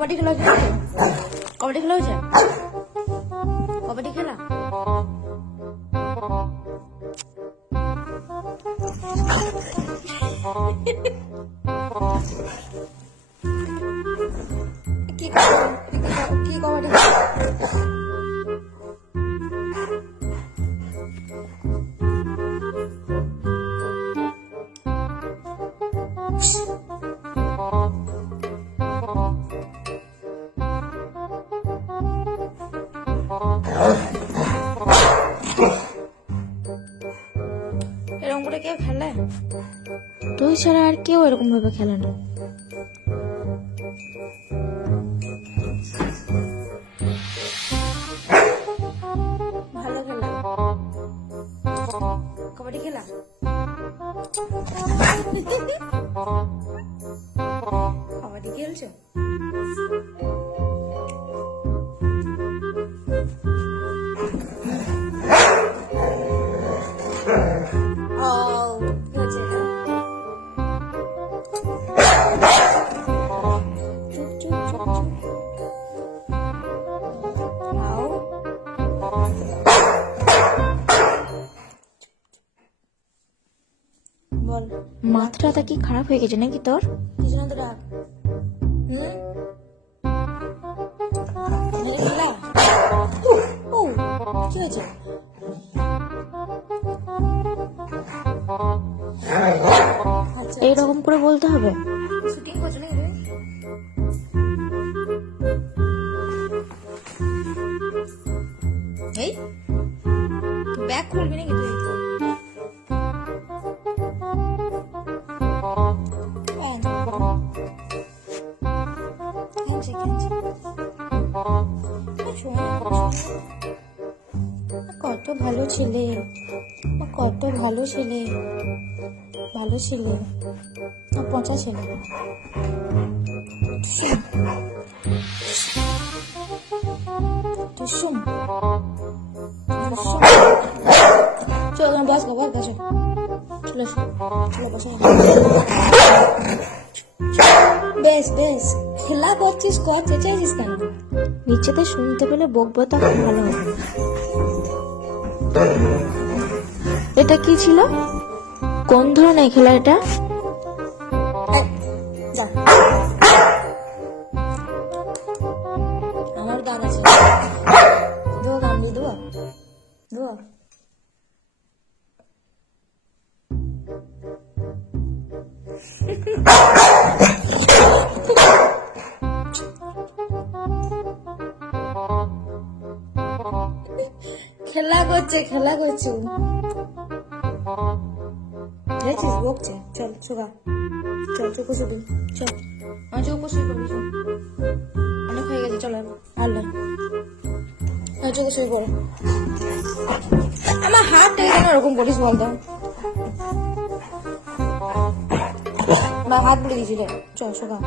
কবাডি খেলা হচ্ছে? কবাডি খেলা হচ্ছে? কবাডি খেলা কি কবাডি এরকম করে কেউ খেলে? তুই ছাড়া আর কেউ এরকম ভাবে খেলে না। ভালো খেলা কবাডি খেলা। কবাডি খেলছো? মাথাটা কি খারাপ হয়ে গেছে নাকি তোর? কিছু না তো রাখ। কি হয়েছে? এইরকম করে বলতে হবে? শুটিং করছো নাকি? এই ব্যাগ খুলবি নাকি তুই? কত ভালো ছেলে, কত ভালো ছেলে, ভালো ছেলে, পচা ছেলে। চলো বস গো, বস গেছো, চলো চলো বসে। বেশ বেশ, খেলা করছিস কর, চেঁচাইছিস কেন? নিচেতে শুনতে পেলে বকবো, তা ভালো হবে। এটা কি ছিল? কোন ধরনের খেলা এটা? আমার দাদা ছিল, দো গামলি দো দো। খেলা করছে, খেলা করছে, দেখছিস বকছে। চল চোখা, চল চোখ শুধু, চল আমার চোখ শুয়ে পড়বি, অনেক হয়ে গেছে, চল আল্লাহ চোখে শুয়ে পড়ো। আমার হাতটা কেন ওরকম করিস বলতো? আমার হাত পুড়ে দিয়েছি রে, চল শোকা।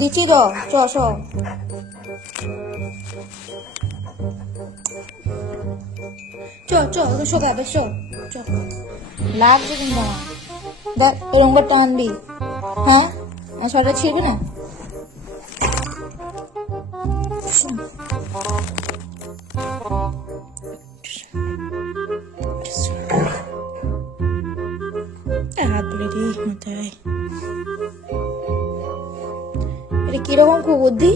দিচ্ছি তো, চ চ চ চ শোকা, বেশ চ। লাগছে কিন্তু আমার, দেখ এরকম করে টানবি, হ্যাঁ ছটা ছিড়বি না। হাত বলে দিই মাথায়। এটা কিরকম খুব বুদ্ধি।